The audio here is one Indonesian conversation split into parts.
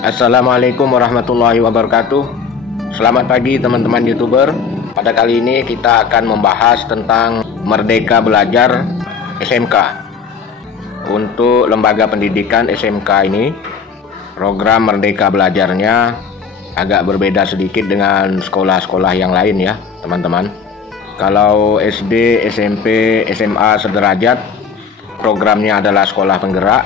Assalamualaikum warahmatullahi wabarakatuh. Selamat pagi teman-teman YouTuber. Pada kali ini kita akan membahas tentang Merdeka Belajar SMK. Untuk lembaga pendidikan SMK ini, program Merdeka Belajarnya agak berbeda sedikit dengan sekolah-sekolah yang lain ya teman-teman. Kalau SD, SMP, SMA sederajat, programnya adalah sekolah penggerak.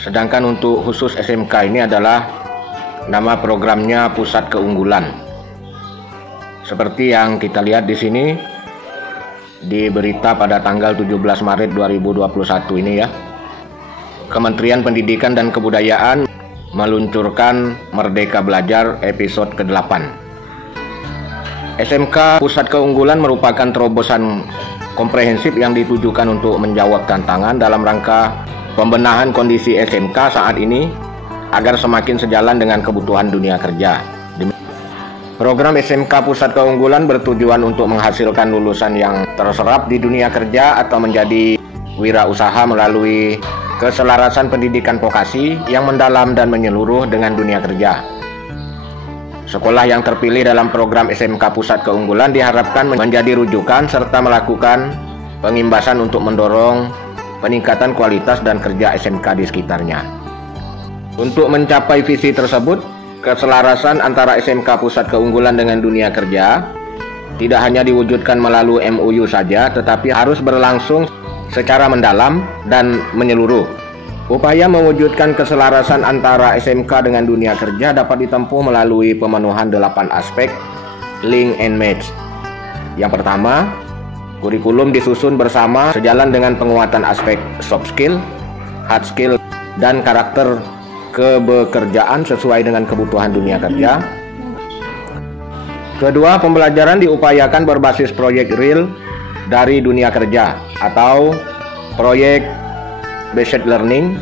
Sedangkan untuk khusus SMK ini adalah nama programnya Pusat Keunggulan. Seperti yang kita lihat di sini di berita pada tanggal 17 Maret 2021 ini ya. Kementerian Pendidikan dan Kebudayaan meluncurkan Merdeka Belajar episode ke-8. SMK Pusat Keunggulan merupakan terobosan komprehensif yang ditujukan untuk menjawab tantangan dalam rangka pembenahan kondisi SMK saat ini agar semakin sejalan dengan kebutuhan dunia kerja. Program SMK Pusat Keunggulan bertujuan untuk menghasilkan lulusan yang terserap di dunia kerja atau menjadi wirausaha melalui keselarasan pendidikan vokasi yang mendalam dan menyeluruh dengan dunia kerja. Sekolah yang terpilih dalam program SMK Pusat Keunggulan diharapkan menjadi rujukan serta melakukan pengimbasan untuk mendorong peningkatan kualitas dan kerja SMK di sekitarnya. Untuk mencapai visi tersebut, keselarasan antara SMK Pusat Keunggulan dengan dunia kerja tidak hanya diwujudkan melalui MOU saja, tetapi harus berlangsung secara mendalam dan menyeluruh. Upaya mewujudkan keselarasan antara SMK dengan dunia kerja dapat ditempuh melalui pemenuhan 8 aspek link and match. Yang pertama, kurikulum disusun bersama sejalan dengan penguatan aspek soft skill, hard skill, dan karakter kebekerjaan sesuai dengan kebutuhan dunia kerja. Kedua, pembelajaran diupayakan berbasis proyek real dari dunia kerja atau proyek based learning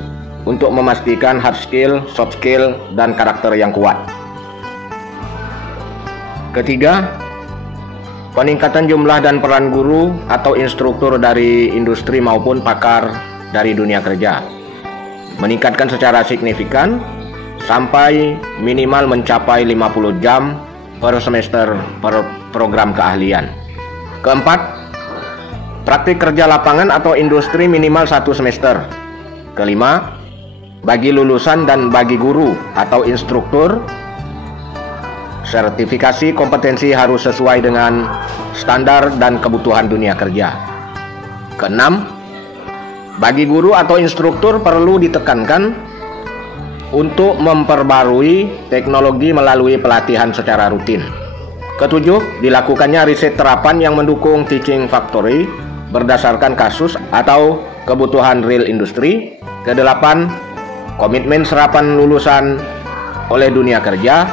untuk memastikan hard skill, soft skill, dan karakter yang kuat. Ketiga, peningkatan jumlah dan peran guru atau instruktur dari industri maupun pakar dari dunia kerja. Meningkatkan secara signifikan sampai minimal mencapai 50 jam per semester per program keahlian. Keempat, praktik kerja lapangan atau industri minimal 1 semester. Kelima, bagi lulusan dan bagi guru atau instruktur, sertifikasi kompetensi harus sesuai dengan standar dan kebutuhan dunia kerja. Keenam, bagi guru atau instruktur perlu ditekankan untuk memperbarui teknologi melalui pelatihan secara rutin. Ketujuh, dilakukannya riset terapan yang mendukung teaching factory berdasarkan kasus atau kebutuhan real industri. Kedelapan, komitmen serapan lulusan oleh dunia kerja.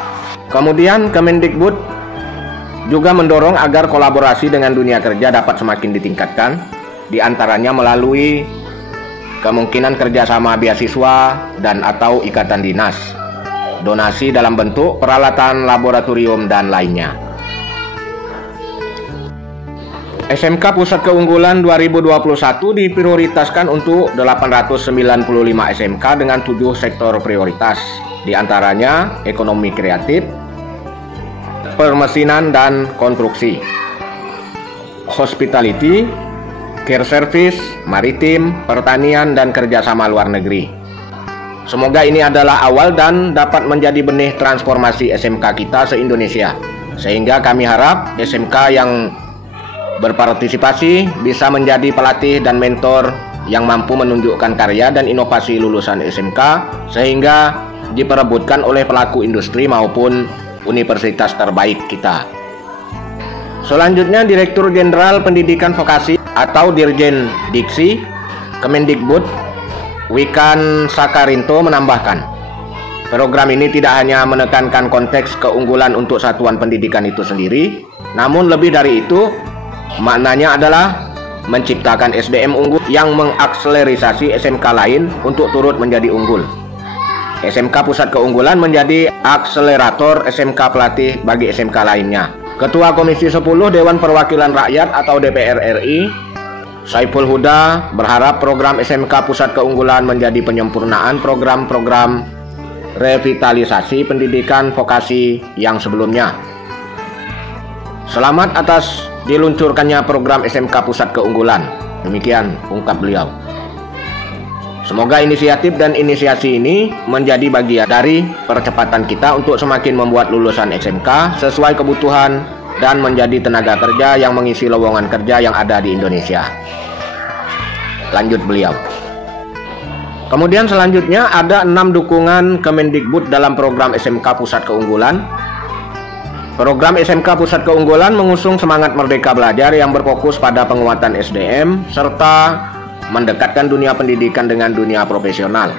Kemudian Kemendikbud juga mendorong agar kolaborasi dengan dunia kerja dapat semakin ditingkatkan, diantaranya melalui kemungkinan kerjasama beasiswa dan atau ikatan dinas, donasi dalam bentuk peralatan laboratorium dan lainnya. SMK Pusat Keunggulan 2021 diprioritaskan untuk 895 SMK dengan 7 sektor prioritas, diantaranya ekonomi kreatif, permesinan dan konstruksi, hospitality, care service, maritim, pertanian, dan kerjasama luar negeri. Semoga ini adalah awal dan dapat menjadi benih transformasi SMK kita se-Indonesia, sehingga kami harap SMK yang berpartisipasi bisa menjadi pelatih dan mentor yang mampu menunjukkan karya dan inovasi lulusan SMK sehingga diperebutkan oleh pelaku industri maupun universitas terbaik kita. Selanjutnya, Direktur Jenderal Pendidikan Vokasi atau Dirjen Diksi Kemendikbud Wikan Sakarinto menambahkan, program ini tidak hanya menekankan konteks keunggulan untuk satuan pendidikan itu sendiri, namun lebih dari itu, maknanya adalah menciptakan SDM unggul yang mengakselerasi SMK lain untuk turut menjadi unggul. SMK Pusat Keunggulan menjadi akselerator SMK pelatih bagi SMK lainnya. Ketua Komisi 10 Dewan Perwakilan Rakyat atau DPR RI, Saiful Huda, berharap program SMK Pusat Keunggulan menjadi penyempurnaan program-program revitalisasi pendidikan vokasi yang sebelumnya. Selamat atas diluncurkannya program SMK Pusat Keunggulan. Demikian ungkap beliau. Semoga inisiatif dan inisiasi ini menjadi bagian dari percepatan kita untuk semakin membuat lulusan SMK sesuai kebutuhan dan menjadi tenaga kerja yang mengisi lowongan kerja yang ada di Indonesia. Lanjut beliau. Kemudian selanjutnya ada 6 dukungan Kemendikbud dalam program SMK Pusat Keunggulan. Program SMK Pusat Keunggulan mengusung semangat merdeka belajar yang berfokus pada penguatan SDM serta mendekatkan dunia pendidikan dengan dunia profesional.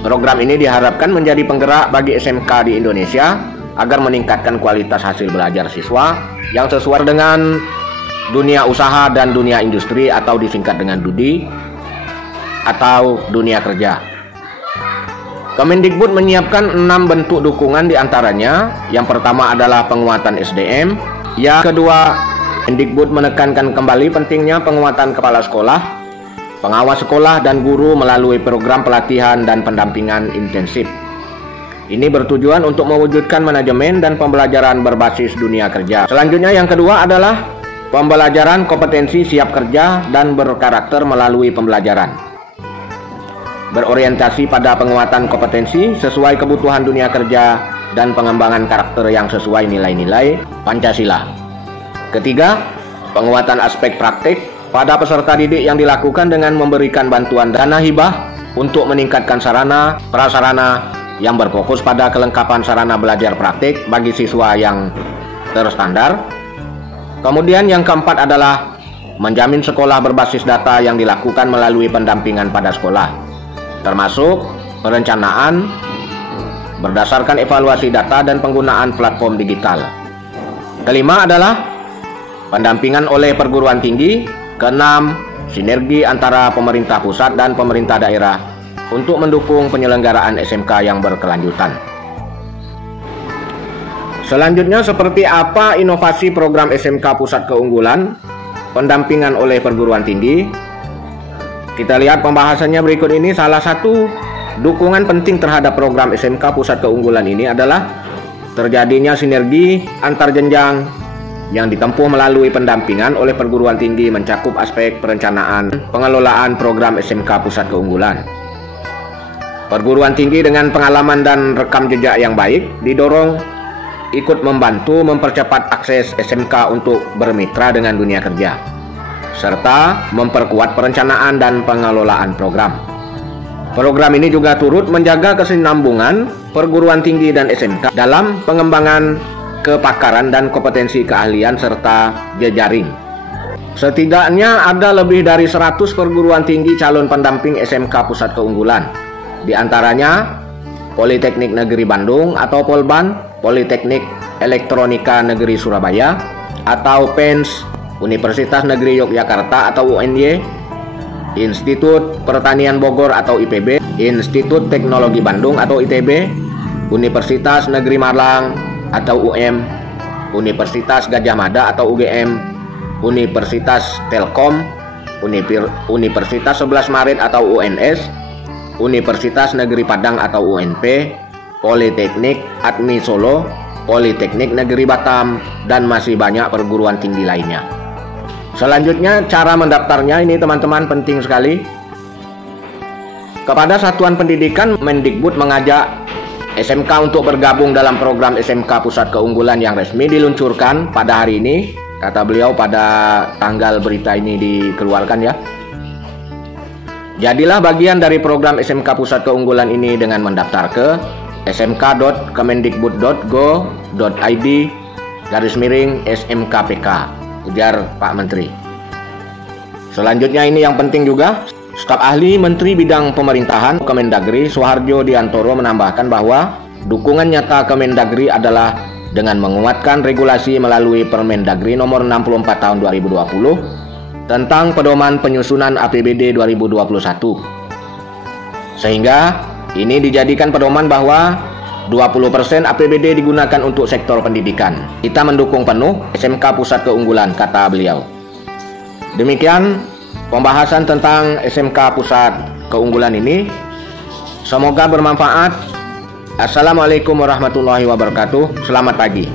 Program ini diharapkan menjadi penggerak bagi SMK di Indonesia agar meningkatkan kualitas hasil belajar siswa yang sesuai dengan dunia usaha dan dunia industri atau disingkat dengan DUDI atau dunia kerja. Kemendikbud menyiapkan 6 bentuk dukungan diantaranya. Yang pertama adalah penguatan SDM. Yang kedua, Kemendikbud menekankan kembali pentingnya penguatan kepala sekolah, pengawas sekolah dan guru melalui program pelatihan dan pendampingan intensif. Ini bertujuan untuk mewujudkan manajemen dan pembelajaran berbasis dunia kerja. Selanjutnya yang kedua adalah pembelajaran kompetensi siap kerja dan berkarakter melalui pembelajaran berorientasi pada penguatan kompetensi sesuai kebutuhan dunia kerja dan pengembangan karakter yang sesuai nilai-nilai Pancasila. Ketiga, penguatan aspek praktik pada peserta didik yang dilakukan dengan memberikan bantuan dana hibah untuk meningkatkan sarana prasarana yang berfokus pada kelengkapan sarana belajar praktik bagi siswa yang terstandar. Kemudian yang keempat adalah menjamin sekolah berbasis data yang dilakukan melalui pendampingan pada sekolah, termasuk perencanaan berdasarkan evaluasi data dan penggunaan platform digital. Kelima adalah pendampingan oleh perguruan tinggi. Keenam, sinergi antara pemerintah pusat dan pemerintah daerah untuk mendukung penyelenggaraan SMK yang berkelanjutan. Selanjutnya, seperti apa inovasi program SMK Pusat Keunggulan pendampingan oleh perguruan tinggi? Kita lihat pembahasannya berikut ini. Salah satu dukungan penting terhadap program SMK Pusat Keunggulan ini adalah terjadinya sinergi antar jenjang yang ditempuh melalui pendampingan oleh perguruan tinggi mencakup aspek perencanaan, pengelolaan program SMK Pusat Keunggulan. Perguruan tinggi dengan pengalaman dan rekam jejak yang baik didorong ikut membantu mempercepat akses SMK untuk bermitra dengan dunia kerja, serta memperkuat perencanaan dan pengelolaan program. Program ini juga turut menjaga kesinambungan perguruan tinggi dan SMK dalam pengembangan kepakaran dan kompetensi keahlian serta jejaring. Setidaknya ada lebih dari 100 perguruan tinggi calon pendamping SMK Pusat Keunggulan. Di antaranya Politeknik Negeri Bandung atau Polban, Politeknik Elektronika Negeri Surabaya atau PENS, Universitas Negeri Yogyakarta atau UNY, Institut Pertanian Bogor atau IPB, Institut Teknologi Bandung atau ITB, Universitas Negeri Malang atau UM, Universitas Gadjah Mada atau UGM, Universitas Telkom, Universitas 11 Maret atau UNS, Universitas Negeri Padang atau UNP, Politeknik Admi Solo, Politeknik Negeri Batam, dan masih banyak perguruan tinggi lainnya. Selanjutnya cara mendaftarnya ini teman-teman penting sekali. Kepada satuan pendidikan, Mendikbud mengajak SMK untuk bergabung dalam program SMK Pusat Keunggulan yang resmi diluncurkan pada hari ini. Kata beliau pada tanggal berita ini dikeluarkan ya. Jadilah bagian dari program SMK Pusat Keunggulan ini dengan mendaftar ke smk.kemendikbud.go.id/SMKPK, ujar Pak Menteri. Selanjutnya ini yang penting juga. Staf ahli Menteri Bidang Pemerintahan Kemendagri Soeharjo Diantoro menambahkan bahwa dukungan nyata Kemendagri adalah dengan menguatkan regulasi melalui Permendagri nomor 64 tahun 2020 tentang pedoman penyusunan APBD 2021. Sehingga ini dijadikan pedoman bahwa 20% APBD digunakan untuk sektor pendidikan. Kita mendukung penuh SMK Pusat Keunggulan, kata beliau. Demikian pembahasan tentang SMK Pusat Keunggulan ini. Semoga bermanfaat Assalamualaikum warahmatullahi wabarakatuh. Selamat pagi.